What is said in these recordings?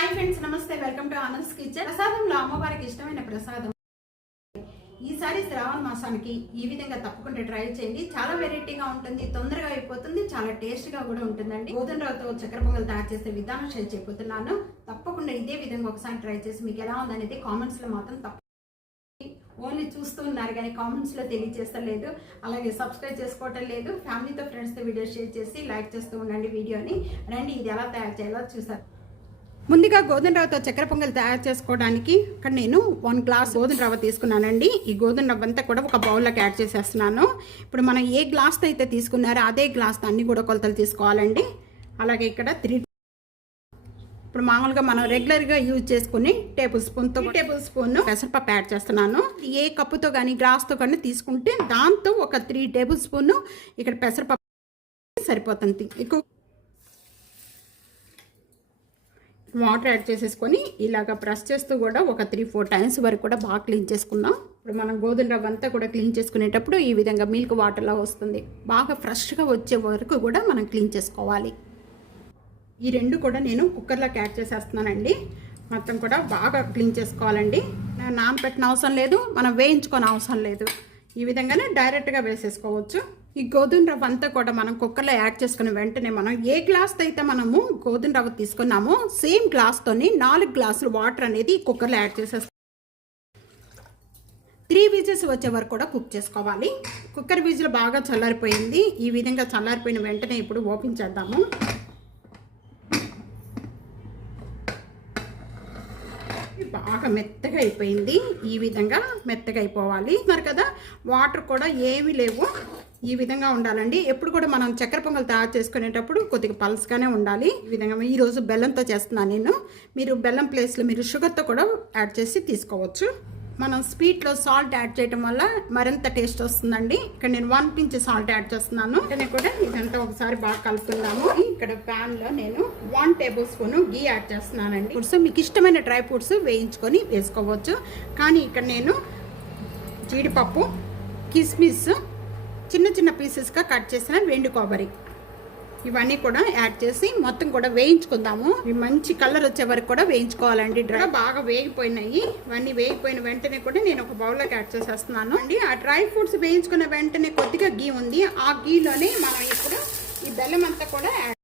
Hi friends నమస్తే. Welcome to Anand kitchen ప్రసాదంలో అమ్మవారికి ఇష్టమైన ప్రసాదం. ఈసారి శ్రావణ మాసానికి ఈ విధంగా తప్పకుండా ట్రై చేయండి. చాలా వెరైటీగా ఉంటుంది తొందరగా అయిపోతుంది చాలా టేస్ట్గా కూడా ఉంటుందండి. గోధుమ రవ్వతో చక్కెర పొంగల్ తయారు చేసే విధానం షేర్ చేయబోతున్నాను. తప్పకుండా ఇదే విధంగా ఒకసారి ట్రై చేసి మీకు ఎలా ఉందనేది కామెంట్స్లో మాత్రం తప్ప ఓన్లీ చూస్తూ ఉన్నారు కానీ కామెంట్స్లో తెలియజేస్తలేదు. అలాగే సబ్స్క్రైబ్ చేసుకోవటం లేదు. ఫ్యామిలీతో ఫ్రెండ్స్తో వీడియో షేర్ చేసి లైక్ చేస్తూ ఉండండి వీడియోని. రండి ఇది ఎలా తయారు చేయాలో చూసారు. ముందుగా గోధుమ రవ్వతో చక్కెర పొంగల్ తయారు చేసుకోవడానికి ఇక్కడ నేను వన్ గ్లాస్ గోధుమ రవ్వ తీసుకున్నానండి. ఈ గోధుమ రవ్వ అంతా కూడా ఒక బౌల్లోకి యాడ్ చేసేస్తున్నాను. ఇప్పుడు మనం ఏ గ్లాస్తో అయితే తీసుకున్నారో అదే గ్లాస్తో అన్ని కూడా కొలతలు తీసుకోవాలండి. అలాగే ఇక్కడ త్రీ ఇప్పుడు మామూలుగా మనం రెగ్యులర్గా యూజ్ చేసుకుని టేబుల్ స్పూన్తో టేబుల్ స్పూన్ పెసరపప్పు యాడ్ చేస్తున్నాను. ఏ కప్పుతో కానీ గ్లాస్తో కానీ తీసుకుంటే దాంతో ఒక త్రీ టేబుల్ స్పూన్ ఇక్కడ పెసరపప్పు సరిపోతుంది. ఎక్కువ వాటర్ యాడ్ చేసేసుకొని ఇలాగ ప్రెస్ చేస్తూ కూడా ఒక త్రీ ఫోర్ టైమ్స్ వరకు కూడా బాగా క్లీన్ చేసుకుందాం. ఇప్పుడు మనం గోధుమ రవ్వ అంతా కూడా క్లీన్ చేసుకునేటప్పుడు ఈ విధంగా మిల్క్ వాటర్లా వస్తుంది. బాగా ఫ్రెష్గా వచ్చే వరకు కూడా మనం క్లీన్ చేసుకోవాలి. ఈ రెండు కూడా నేను కుక్కర్లోకి యాడ్ చేసేస్తున్నానండి. మొత్తం కూడా బాగా క్లీన్ చేసుకోవాలండి. నానబెట్టిన అవసరం లేదు మనం వేయించుకొని అవసరం లేదు. ఈ విధంగానే డైరెక్ట్గా వేసేసుకోవచ్చు. ఈ గోధుమ రవ్వ అంతా కూడా మనం కుక్కర్లో యాడ్ చేసుకున్న వెంటనే మనం ఏ గ్లాస్తో అయితే మనము గోధుమ రవ్వ తీసుకున్నామో సేమ్ గ్లాస్తోని నాలుగు గ్లాసులు వాటర్ అనేది కుక్కర్లో యాడ్ చేసేస్తాం త్రీ విజిల్స్ వచ్చే వరకు కూడా కుక్ చేసుకోవాలి. కుక్కర్ విజిల్ బాగా చల్లారిపోయింది. ఈ విధంగా చల్లారిపోయిన వెంటనే ఇప్పుడు ఓపెన్ చేద్దాము. బాగా మెత్తగా అయిపోయింది. ఈ విధంగా మెత్తగా అయిపోవాలి. మరి కదా వాటర్ కూడా ఏమీ లేవు. ఈ విధంగా ఉండాలండి. ఎప్పుడు కూడా మనం చక్కెర పొంగల్ తయారు చేసుకునేటప్పుడు కొద్దిగా పల్స్గానే ఉండాలి. ఈ విధంగా ఈరోజు బెల్లంతో చేస్తున్నాను నేను. మీరు బెల్లం ప్లేస్లో మీరు షుగర్తో కూడా యాడ్ చేసి తీసుకోవచ్చు. మనం స్వీట్లో సాల్ట్ యాడ్ చేయడం వల్ల మరింత టేస్ట్ వస్తుందండి. ఇక్కడ నేను వన్ పించ్ సాల్ట్ యాడ్ చేస్తున్నాను. వెంటనే కూడా ఇదంతా ఒకసారి బాగా కలుపుకుందాము. ఇక్కడ ప్యాన్లో నేను వన్ టేబుల్ స్పూన్ గీ యాడ్ చేస్తున్నానండి. ఫ్రూట్స్ మీకు ఇష్టమైన డ్రై ఫ్రూట్స్ వేయించుకొని వేసుకోవచ్చు. కానీ ఇక్కడ నేను జీడిపప్పు కిస్మిస్ చిన్న చిన్న పీసెస్గా కట్ చేసిన వెండి కొబ్బరి. ఇవన్నీ కూడా యాడ్ చేసి మొత్తం కూడా వేయించుకుందాము. ఇవి మంచి కలర్ వచ్చే వరకు కూడా వేయించుకోవాలండి. డ్రై బాగా వేగిపోయినాయి. ఇవన్నీ వేగిపోయిన వెంటనే కూడా నేను ఒక బౌల్లోకి యాడ్ చేసేస్తున్నాను. అండి ఆ డ్రై ఫ్రూట్స్ వేయించుకున్న వెంటనే కొద్దిగా గీ ఉంది. ఆ గీలోనే మనం ఇప్పుడు ఈ బెల్లం అంతా కూడా యాడ్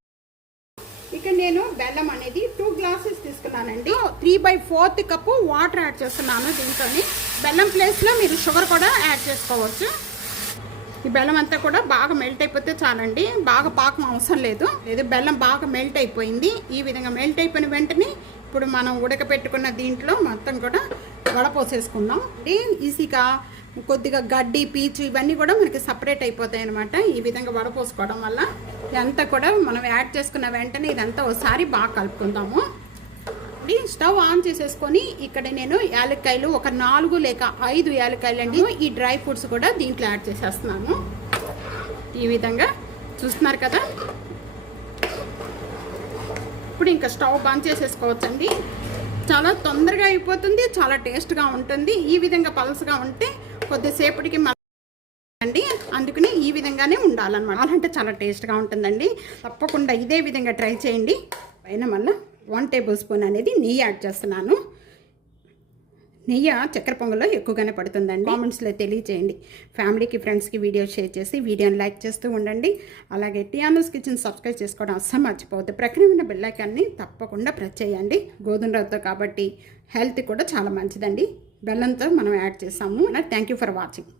ఇక్కడ నేను బెల్లం అనేది టూ గ్లాసెస్ తీసుకున్నానండి. Three by fourth cup water add చేస్తున్నాను దీంతో బెల్లం ప్లేస్లో మీరు షుగర్ కూడా యాడ్ చేసుకోవచ్చు. ఈ బెల్లం అంతా కూడా బాగా మెల్ట్ అయిపోతే చాలండి. బాగా పాకం అవసరం లేదు. లేదు బెల్లం బాగా మెల్ట్ అయిపోయింది. ఈ విధంగా మెల్ట్ అయిపోయిన వెంటనే ఇప్పుడు మనం ఉడకపెట్టుకున్న దీంట్లో మొత్తం కూడా వడపోసేసుకుందాం ఈజీగా కొద్దిగా గడ్డి పీచు ఇవన్నీ కూడా మనకి సపరేట్ అయిపోతాయి అనమాట ఈ విధంగా వడపోసుకోవడం వల్ల ఇదంతా కూడా మనం యాడ్ చేసుకున్న వెంటనే ఇదంతా ఒకసారి బాగా కలుపుకుందాము. స్టవ్ ఆన్ చేసేసుకొని ఇక్కడ నేను యాలక్కాయలు ఒక నాలుగు లేక ఐదు యాలక్కాయలు అండి. ఈ డ్రై ఫ్రూట్స్ కూడా దీంట్లో యాడ్ చేసేస్తున్నాను. ఈ విధంగా చూస్తున్నారు కదా? ఇప్పుడు ఇంకా స్టవ్ బంద్ చేసేసుకోవచ్చండి. చాలా తొందరగా అయిపోతుంది చాలా టేస్ట్గా ఉంటుంది. ఈ విధంగా పలసగా ఉంటే కొద్దిసేపటికి అండి. అందుకని ఈ విధంగానే ఉండాలన్నమాట. అలాంటే చాలా టేస్ట్గా ఉంటుందండి. తప్పకుండా ఇదే విధంగా ట్రై చేయండి. పైన మళ్ళీ వన్ టేబుల్ స్పూన్ అనేది నెయ్యి యాడ్ చేస్తున్నాను. నెయ్యి చక్కెర పొంగల్లో ఎక్కువగానే పడుతుందండి. కామెంట్స్లో తెలియచేయండి. ఫ్యామిలీకి ఫ్రెండ్స్కి వీడియో షేర్ చేసి వీడియోని లైక్ చేస్తూ ఉండండి. అలాగే టియానోస్ కిచెన్ సబ్స్క్రైబ్ చేసుకోవడం అస్సలు మర్చిపోవద్దు. ప్రక్కన ఉన్న బెల్లైకాన్ని తప్పకుండా ప్రెస్ చేయండి. గోధుమ రవ్వతో కాబట్టి హెల్త్ కూడా చాలా మంచిదండి. బెల్లంతో మనం యాడ్ చేసాము థ్యాంక్ యూ ఫర్ వాచింగ్.